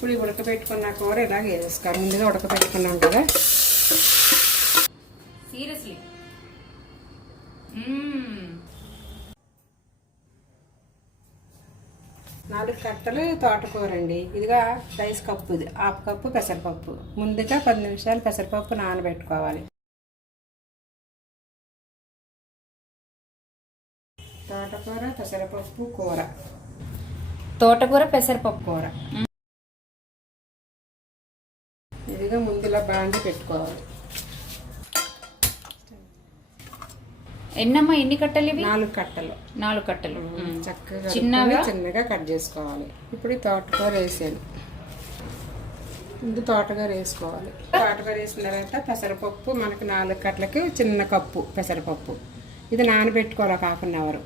ఇప్పుడు ఉడకబెట్టుకున్న కూర ఇలాగ వేసుకోవాలి. ముందుగా ఉడకబెట్టుకున్నాం కదా. సీరియస్లీ 4 కట్టలు తోటకూర అండి. ఇదిగా రైస్ కప్పు, ఇది 1/2 కప్పు పెసరపప్పు. ముందుగా 10 నిమిషాలు పెసరపప్పు నానబెట్టుకోవాలి. తోటకూర పెసరపప్పు కూర. తోటకూర పెసరపప్పు కూర. ఇదిగా ముందులా బాండి పెట్టుకోవాలి. ఎన్ని కట్టలు ఇవి? 4 కట్టలు. 4 కట్టలు చక్కగా చిన్నగా కట్ చేసుకోవాలి. ఇప్పుడు తోటకూర వేసాను. ముందు తోటకూర వేసుకోవాలి. తోటకూర వేసిన తర్వాత పెసరపప్పు మనకి 4 కట్టలకి చిన్న కప్పు పెసరపప్పు. ఇది నానబెట్టుకోవాలి. 1/2 అవర్.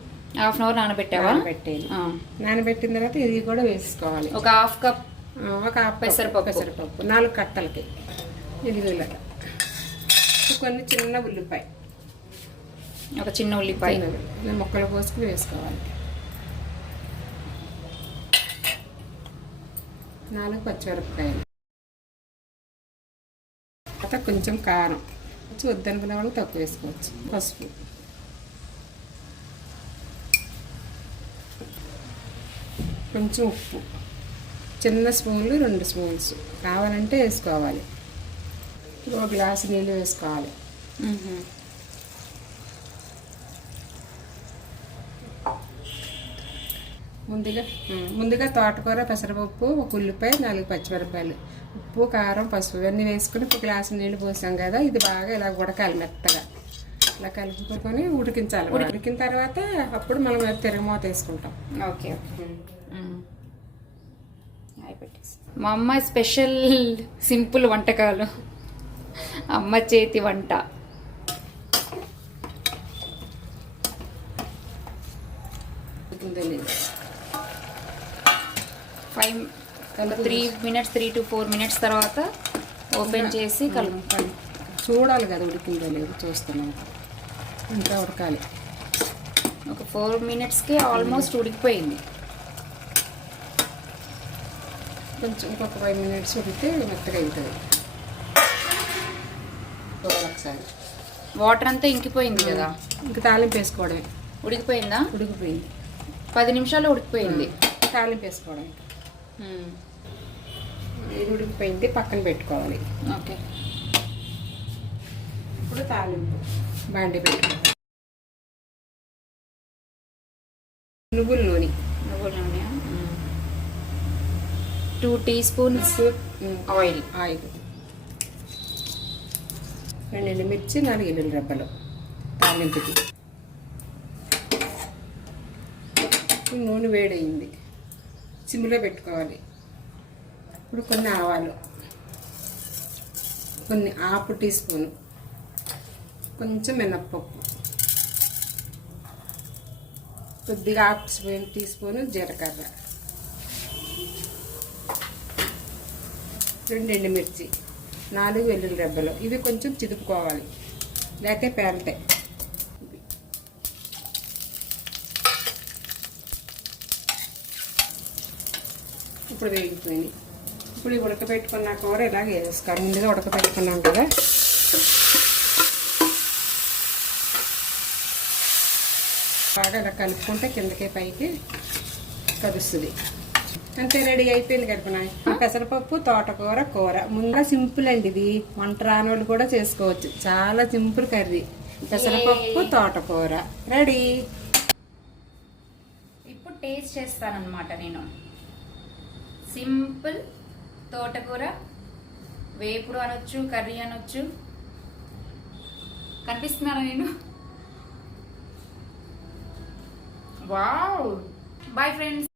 1/2 అవర్ నానబెట్టావా? నానబెట్టేది. నానబెట్టిన తర్వాత ఇది కూడా వేసుకోవాలి. ఒక 1/2 కప్ పెసరపప్పు 4 కట్టలకి. ఇది కొన్ని చిన్న ఉల్లిపాయ, ఒక చిన్న ఉల్లిపాయ ముక్కలు కోసుకుని వేసుకోవాలి. 4 పచ్చిమిరపకాయలు. తర్వాత కొంచెం కారం, వద్దనుకునే వాళ్ళు తక్కువ వేసుకోవచ్చు. పసుపు, కొంచెం ఉప్పు, చిన్న స్పూన్లు 2 స్పూన్స్ కావాలంటే వేసుకోవాలి. 1 గ్లాసు నీళ్ళు వేసుకోవాలి. ముందుగా తోటకూర పెసరపప్పు, 1 ఉల్లిపాయ, 4 పచ్చిమిరపకాయలు, ఉప్పు, కారం, పసుపు ఇవన్నీ వేసుకుని 1 గ్లాసు నీళ్ళు పోసాం కదా. ఇది బాగా ఇలా ఉడకాలి. మెత్తగా ఇలా కలుపుకొని ఉడికించాలి. ఉడికిన తర్వాత అప్పుడు మనం తిరగమూత వేసుకుంటాం. ఓకే. మా అమ్మ స్పెషల్ సింపుల్ వంటకాలు, అమ్మ చేతి వంట. త్రీ టు 4 మినిట్స్ తర్వాత ఓపెన్ చేసి చూడాలి కదా ఉడికిందో లేదు. చూస్తున్నాం. ఇంకా ఉడకాలి. ఒక 4 మినిట్స్కి ఆల్మోస్ట్ ఉడికిపోయింది. కొంచెం ఇంకొక 5 మినిట్స్ ఉడికితే మెత్తగా అవుతుంది. ఒకసారి వాటర్ అంతా ఇంకిపోయింది కదా. ఇంకా తాలింపు వేసుకోవడమే. ఉడికిపోయిందా? ఉడికిపోయింది. 10 నిమిషాలు ఉడికిపోయింది. తాలింపు వేసుకోవడం. ఇది ఉడికిపోయింది. పక్కన పెట్టుకోవాలి. ఓకే. ఇప్పుడు తాలింపు బాండి పెట్టుకోవాలి. నువ్వుల నూనె 2 టీ స్పూన్స్ ఆయిల్. 2 ఎండుమిర్చి, 4 ఎల్లుల్లి రెబ్బలు తాలింపుకి. నూనె వేడయింది. సిమ్లో పెట్టుకోవాలి. ఇప్పుడు కొన్ని ఆవాలు, కొన్ని 1/2 టీ స్పూను, కొంచెం మినప్పప్పు, కొద్దిగా 1/2 టీ స్పూను జీలకర్ర, 2 ఎండుమిర్చి, 4 వెల్లుల్లి రెబ్బలు. ఇవి కొంచెం చిదుపుకోవాలి, లేకపోతే పేలుతాయి. ఇప్పుడు వేగిపోయింది. ఇప్పుడు ఉడకబెట్టుకున్న కూర ఇలాగ వేసుకోవాలి. ముందుగా ఉడకబెట్టుకున్నాం కదా. బాగా ఇలా కలుపుకుంటే కిందకి పైకి కలుస్తుంది. అంతే, రెడీ అయిపోయింది కదా. పెసరపప్పు తోటకూర కూర. ముందుగా సింపుల్ అండి. ఇది వంట రాని వాళ్ళు కూడా చేసుకోవచ్చు. చాలా సింపుల్ కర్రీ. పెసరపప్పు తోటకూర రెడీ. ఇప్పుడు టేస్ట్ చేస్తానన్నమాట నేను. సింపుల్ తోటకూర వేపుడు అనొచ్చు, కర్రీ అనొచ్చు. కనిపిస్తున్నారా నేను? వావ్. Bye friends.